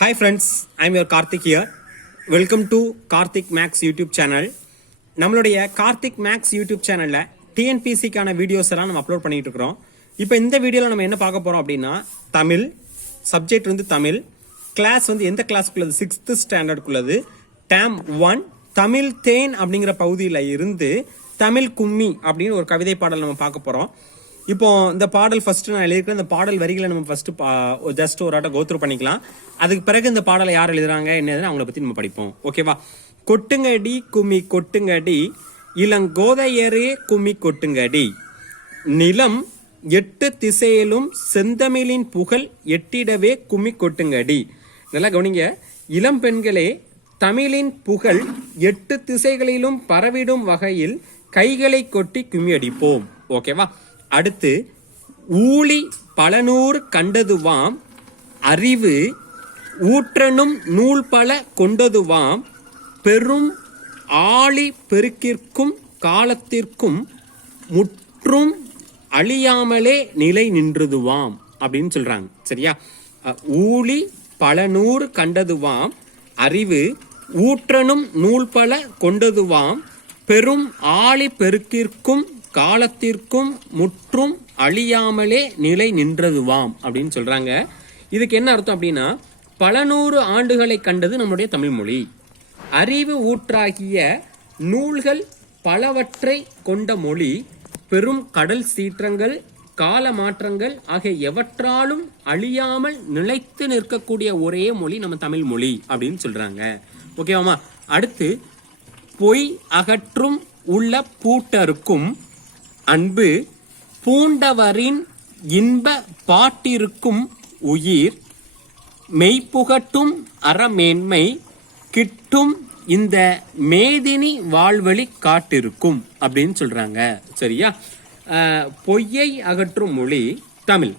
Hi friends, I am your Karthik here. Welcome to Karthik Max YouTube channel. நம்மளுடைய Karthik maths YouTube சேனல்ல டிஎன்பிசிக்கான videos எல்லாம் நம்ம upload பண்ணிட்டு இருக்கோம். இப்போ இந்த வீடியோல நம்ம என்ன பார்க்க போறோம் அப்படின்னா தமிழ் சப்ஜெக்ட் வந்து தமிழ் கிளாஸ் வந்து எந்த கிளாஸ்க்குள்ளது 6th ஸ்டாண்டர்டுக்குள்ளது டேம் 1 தமிழ் தேன் அப்படிங்கிற பகுதியில் இருந்து தமிழ் கும்மி அப்படின்னு ஒரு கவிதை பாடல் நம்ம பார்க்க போறோம். இப்போ இந்த பாடல் ஃபர்ஸ்ட் நான் எழுதியிருக்கேன். இந்த பாடல் வரிகளை நம்ம ஃபர்ஸ்ட் ஜஸ்ட் ஒரு ஆட்ட கோத்ரூ பண்ணிக்கலாம். அதுக்கு பிறகு இந்த பாடலை யார் எழுதுறாங்க என்னதுன்னு அவங்கள பத்தி நம்ம படிப்போம். ஓகேவா? கொட்டுங்கடி கும்மி கொட்டுங்கடி இளங்கோதையரே கும்மி கொட்டுங்கடி நிலம் 8 திசையிலும் செந்தமிழின் புகழ் எட்டிடவே கும்மி கொட்டுங்கடி. நல்லா கவனிங்க. இளம் பெண்களே தமிழின் புகழ் 8 திசைகளிலும் பரவிடும் வகையில் கைகளை கொட்டி கும்மி அடிப்போம். ஓகேவா? அடுத்து ஊழி பலநூறு கண்டதுவாம் அறிவு ஊற்றனும் நூல் பல கொண்டதுவாம் பெரும் ஆழி பெருக்கிற்கும் காலத்திற்கும் முற்றும் அழியாமலே நிலை நின்றதுவாம் அப்படின்னு சொல்றாங்க. சரியா? ஊழி பல நூறு கண்டதுவாம் அறிவு ஊற்றனும் நூல் பல கொண்டதுவாம் பெரும் ஆழி பெருக்கிற்கும் காலத்திற்கும் முற்றும் அழியாமலே நிலை நின்றதுவாம் அப்படின்னு சொல்றாங்க. இதுக்கு என்ன அர்த்தம் அப்படின்னா பல நூறு ஆண்டுகளை கண்டது நம்முடைய தமிழ் மொழி. அறிவு ஊற்றாகிய நூல்கள் பலவற்றை கொண்ட மொழி. பெரும் கடல் சீற்றங்கள் கால மாற்றங்கள் ஆகிய எவற்றாலும் அழியாமல் நிலைத்து நிற்கக்கூடிய ஒரே மொழி நம்ம தமிழ் மொழி அப்படின்னு சொல்றாங்க. ஓகேவாமா? அடுத்து பொய் அகற்றும் உள்ள பூட்டருக்கும் அன்பு பூண்டவரின் இன்ப பாட்டிருக்கும் உயிர் மெய்ப்புகட்டும் அறமேன்மை கிட்டும் இந்த மேதினி வாழ்வழி காட்டிருக்கும் அப்படின்னு சொல்றாங்க. சரியா? பொய்யை அகற்றும் மொழி தமிழ்.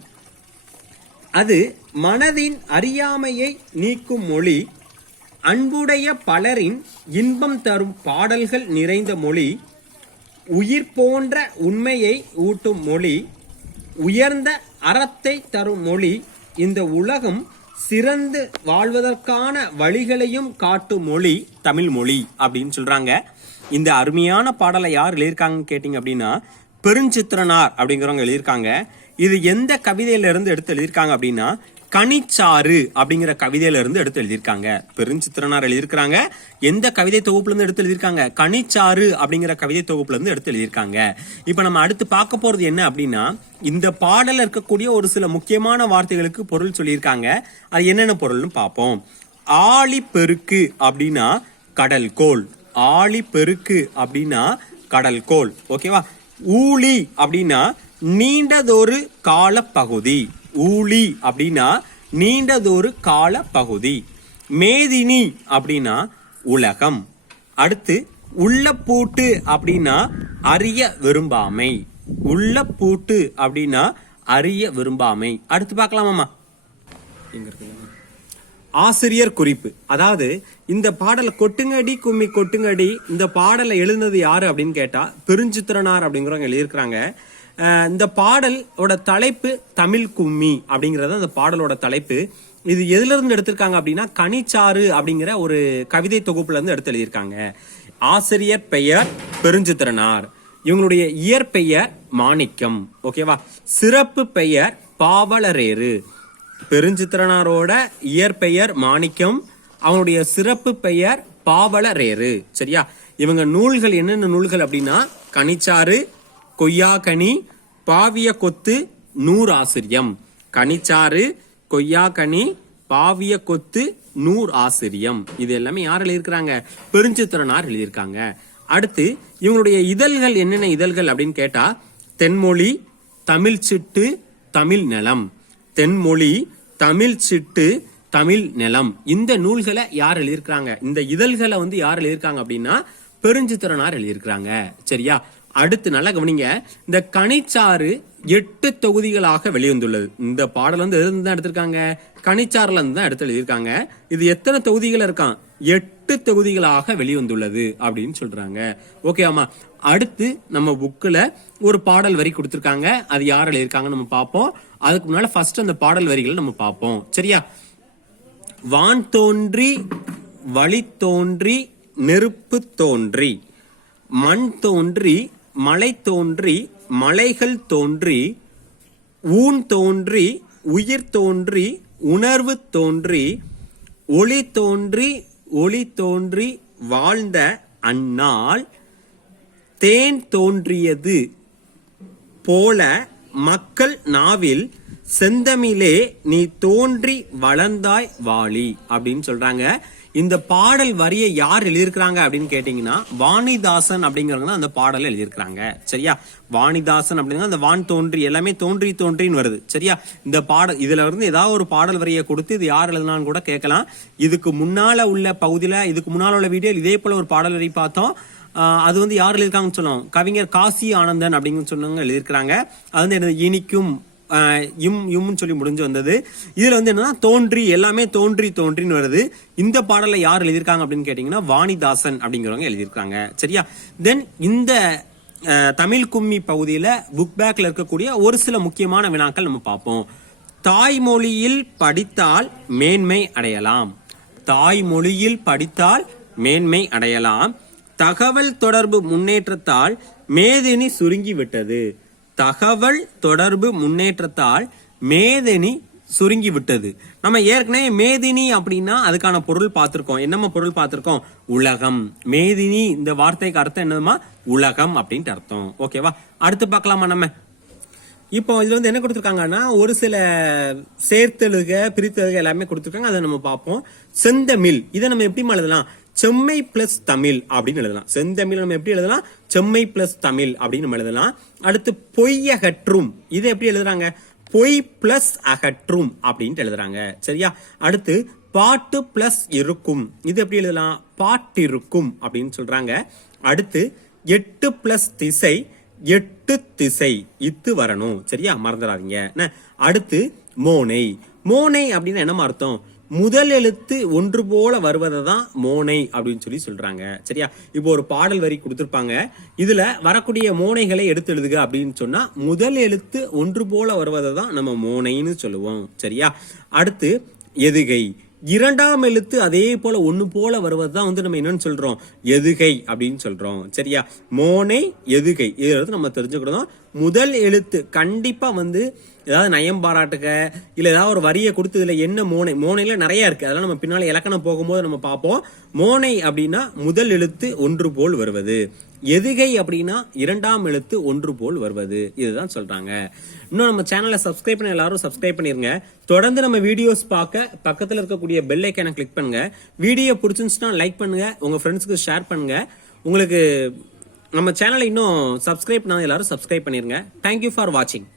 அது மனதின் அறியாமையை நீக்கும் மொழி. அன்புடைய பலரின் இன்பம் தரும் பாடல்கள் நிறைந்த மொழி. உயிர் போன்ற உண்மையை ஊட்டும் மொழி. உயர்ந்த அறத்தை தரும் மொழி. இந்த உலகம் சிறந்து வாழ்வதற்கான வழிகளையும் காட்டும் மொழி தமிழ் மொழி அப்படின்னு சொல்றாங்க. இந்த அருமையான பாடலை யார் எழுதியிருக்காங்கன்னு கேட்டீங்க அப்படின்னா பெருஞ்சித்திரனார் அப்படிங்கிறவங்க எழுதியிருக்காங்க. இது எந்த கவிதையில இருந்து எடுத்து எழுதியிருக்காங்க அப்படின்னா கனிச்சாறு அப்படிங்கிற கவிதையில இருந்து எடுத்து எழுதியிருக்காங்க. பெருஞ்சித்திரனார் எழுதியிருக்காங்க. எந்த கவிதை தொகுப்புல இருந்து எடுத்து எழுதியிருக்காங்க? கனிச்சாறு அப்படிங்கிற கவிதை தொகுப்புல இருந்து எடுத்து எழுதியிருக்காங்க. இப்ப நம்ம அடுத்து பார்க்க போறது என்ன அப்படின்னா இந்த பாடல இருக்கக்கூடிய ஒரு சில முக்கியமான வார்த்தைகளுக்கு பொருள் சொல்லியிருக்காங்க. அது என்னென்ன பொருள்னு பார்ப்போம். ஆழி பெருக்கு அப்படின்னா கடல் கோள். ஆழி பெருக்கு அப்படின்னா கடல் கோள். ஓகேவா? ஊழி அப்படின்னா நீண்டதொரு கால பகுதி. ஊழி அப்படின்னா நீண்டதொரு கால பகுதி. மேதினி அப்படின்னா உலகம். அடுத்து உள்ள பூட்டு அப்படின்னா அறிய விரும்பாமை. உள்ள பூட்டு அப்படின்னா அறிய விரும்பாமை. அடுத்து பார்க்கலாமா? ஆசிரியர் குறிப்பு. அதாவது இந்த பாடலை கொட்டுங்கடி கும்மி கொட்டுங்கடி இந்த பாடலை எழுந்தது யாரு அப்படின்னு கேட்டா பெருஞ்சித்திரனார் அப்படிங்கிறவங்க எழுதியிருக்கிறாங்க. இந்த பாடலோட தலைப்பு தமிழ் கும்மி அப்படிங்கறது அந்த பாடலோட தலைப்பு. இது எதுல இருந்து எடுத்திருக்காங்க அப்படின்னா கனிச்சாறு அப்படிங்கிற ஒரு கவிதை தொகுப்புல இருந்து எடுத்து எழுதியிருக்காங்க. ஆசிரியர் பெயர் பெருஞ்சித்திரனார். இவங்களுடைய இயற்பெயர் மாணிக்கம். ஓகேவா? சிறப்பு பெயர் பாவலரேறு. பெருஞ்சித்திரனாரோட இயற்பெயர் மாணிக்கம். அவங்களுடைய சிறப்பு பெயர் பாவலரேறு. சரியா? இவங்க நூல்கள் என்னென்ன நூல்கள் அப்படின்னா கனிச்சாறு, கொய்யாக்கனி, பாவிய கொத்து, நூறாசிரியம். கனிச்சாறு, கொய்யாக்கனி, பாவிய கொத்து, நூறாசிரியம். இது எல்லாமே யார் எழுதியிருக்கிறாங்க? பெருஞ்சித்திரனார் எழுதியிருக்காங்க. அடுத்து இவங்களுடைய இதழ்கள் என்னென்ன இதழ்கள் அப்படின்னு கேட்டா தென்மொழி, தமிழ் சிட்டு, தமிழ் நிலம். தென்மொழி, தமிழ் சிட்டு, தமிழ் நிலம். இந்த நூல்களை யார் எழுதியிருக்கிறாங்க? இந்த இதழ்களை வந்து யார் எழுதியிருக்காங்க அப்படின்னா பெருஞ்சித்திரனார் எழுதியிருக்கிறாங்க. சரியா? அடுத்து நல்லா கவனிங்க. இந்த கனிச்சாறு 8 தொகுதிகளாக வெளிவந்துள்ளது. இந்த பாடல் வந்து எதுல இருந்து எடுத்திருக்காங்க? கனிச்சாறுல இருந்து தான் எடுத்து எழுதியிருக்காங்க. இது எத்தனை தொகுதிகள் இருக்கான்? 8 தொகுதிகளாக வெளிவந்துள்ளது அப்படின்னு சொல்றாங்க. ஓகேவாமா? அடுத்து நம்ம புக்ல ஒரு பாடல் வரி கொடுத்திருக்காங்க. அது யார் எழுதியிருக்காங்க நம்ம பார்ப்போம். அதுக்கு முன்னால ஃபர்ஸ்ட் அந்த பாடல் வரிகளை நம்ம பார்ப்போம். சரியா? வான் தோன்றி வழி தோன்றி நெருப்பு தோன்றி, மண் தோன்றி மலை தோன்றி மலைகள் தோன்றி, ஊன் தோன்றி உயிர் தோன்றி உணர்வு தோன்றி, ஒளி தோன்றி ஒளி தோன்றி வாழ்ந்த அந்நாள், தேன் தோன்றியது போல மக்கள் நாவில் செந்தமிழே நீ தோன்றி வளர்ந்தாய் வாழி அப்படின்னு சொல்றாங்க. இந்த பாடல் வரியை யார் எழுதியிருக்கிறாங்க அப்படின்னு கேட்டீங்கன்னா வாணிதாசன் அப்படிங்கிறவங்க அந்த பாடல் எழுதியிருக்கிறாங்க. சரியா, வாணிதாசன் அப்படின்னா அந்த வான் தோன்றி எல்லாமே தோன்றி தோன்றின்னு வருது. சரியா, இந்த பாடல் இதுல இருந்து ஏதாவது ஒரு பாடல் வரியை கொடுத்து இது யார் எழுதினான்னு கூட கேட்கலாம். இதுக்கு முன்னால உள்ள பகுதியில, இதுக்கு முன்னால உள்ள வீடியோ இதே போல ஒரு பாடல் வரி பார்த்தோம். அது வந்து யார் எழுதியிருக்காங்கன்னு சொல்லுவோம், கவிஞர் காசி ஆனந்தன் அப்படின்னு சொன்னவங்க எழுதியிருக்கிறாங்க. அது வந்து இனிக்கும் யும்னு சொல்லி முடிஞ்சு வந்தது. இதுல வந்து என்னன்னா தோன்றி எல்லாமே தோன்றி தோன்றின்னு வருது. இந்த பாடலை யார் எழுதியிருக்காங்க அப்படின்னு கேட்டீங்கன்னா வாணிதாசன் அப்படிங்கிறவங்க எழுதியிருக்காங்க. சரியா, தென் இந்த தமிழ் கும்மி பகுதியில புக் பேக்ல இருக்கக்கூடிய ஒரு சில முக்கியமான வினாக்கள் நம்ம பார்ப்போம். தாய்மொழியில் படித்தால் மேன்மை அடையலாம். தாய்மொழியில் படித்தால் மேன்மை அடையலாம். தகவல் தொடர்பு முன்னேற்றத்தால் மேதினி சுருங்கி விட்டது. தகவல் தொடர்பு முன்னேற்றத்தால் மேதினி சுருங்கி விட்டது. நம்ம ஏற்கனவே மேதினி அப்படின்னா அதுக்கான பொருள் பார்த்திருக்கோம். என்னமா பொருள் பார்த்திருக்கோம்? உலகம். மேதினி இந்த வார்த்தைக்கு அர்த்தம் என்னமா? உலகம் அப்படின்ட்டு அர்த்தம். ஓகேவா, அடுத்து பார்க்கலாமா நம்ம. இப்போ இதுல வந்து என்ன கொடுத்துருக்காங்கன்னா ஒரு சில சேர்த்தெழுக பிரித்தெழுக எல்லாமே கொடுத்துருக்காங்க. அதை நம்ம பார்ப்போம். செந்தமிழ் இதை நம்ம எப்படி எழுதலாம்? செம்மை பிளஸ் தமிழ் அப்படின்னு எழுதலாம். செந்தமிழ் நம்ம எப்படி எழுதலாம்? செம்மை பிளஸ் தமிழ் அப்படின்னு நம்ம எழுதலாம். அடுத்து பொய்யகற்றும் இதை எப்படி எழுதுறாங்க? பொய் பிளஸ் அகற்றும் அப்படின்ட்டு எழுதுறாங்க. சரியா, அடுத்து பாட்டு பிளஸ் இருக்கும் இது எப்படி எழுதலாம்? பாட்டிருக்கும் அப்படின்னு சொல்றாங்க. அடுத்து எட்டு பிளஸ் திசை எட்டு திசை இத்து வரணும். சரியா, மறந்துடாதீங்க. அடுத்து மோனை. மோனை அப்படின்னு என்ன அர்த்தம்? முதல் எழுத்து ஒன்று போல வருவதை தான் மோனை அப்படின்னு சொல்லி சொல்றாங்க. சரியா, இப்போ ஒரு பாடல் வரி கொடுத்திருப்பாங்க. இதுல வரக்கூடிய மோனைகளை எடுத்து எழுதுக அப்படின்னு சொன்னா முதல் எழுத்து ஒன்று போல வருவதை தான் நம்ம மோனைன்னு சொல்லுவோம். சரியா, அடுத்து எதுகை. இரண்டாம் எழுத்து அதே போல ஒண்ணு போல வருவதுதான் வந்து நம்ம என்னன்னு சொல்றோம்? எதுகை அப்படின்னு சொல்றோம். சரியா, மோனை எதுகை இது நம்ம தெரிஞ்சுக்கணும். முதல் எழுத்து கண்டிப்பா வந்து ஏதாவது நயம் பாராட்டுக இல்ல ஏதாவது ஒரு வரியை கொடுத்து இதுல என்ன மோனை, மோனையில நிறைய இருக்கு, அதெல்லாம் நம்ம பின்னால இலக்கணம் போகும்போது நம்ம பார்ப்போம். மோனை அப்படின்னா முதல் எழுத்து ஒன்று போல் வருவது. எதுகை அப்படின்னா இரண்டாம் எழுத்து ஒன்று போல் வருவது. இதுதான் சொல்றாங்க. இன்னும் நம்ம சேனலை சப்ஸ்கிரைப் பண்ண எல்லாரும் சப்ஸ்கிரைப் பண்ணிருங்க. தொடர்ந்து நம்ம வீடியோஸ் பார்க்க பக்கத்துல இருக்கக்கூடிய பெல் ஐக்கானை கிளிக் பண்ணுங்க. வீடியோ பிடிச்சிருந்துச்சுன்னா லைக் பண்ணுங்க, உங்க ஃப்ரெண்ட்ஸ்க்கு ஷேர் பண்ணுங்க. உங்களுக்கு நம்ம சேனலை இன்னும் சப்ஸ்கிரைப் பண்ணாத எல்லாரும் சப்ஸ்கிரைப் பண்ணிருங்க. தேங்க்யூ ஃபார் வாட்சிங்.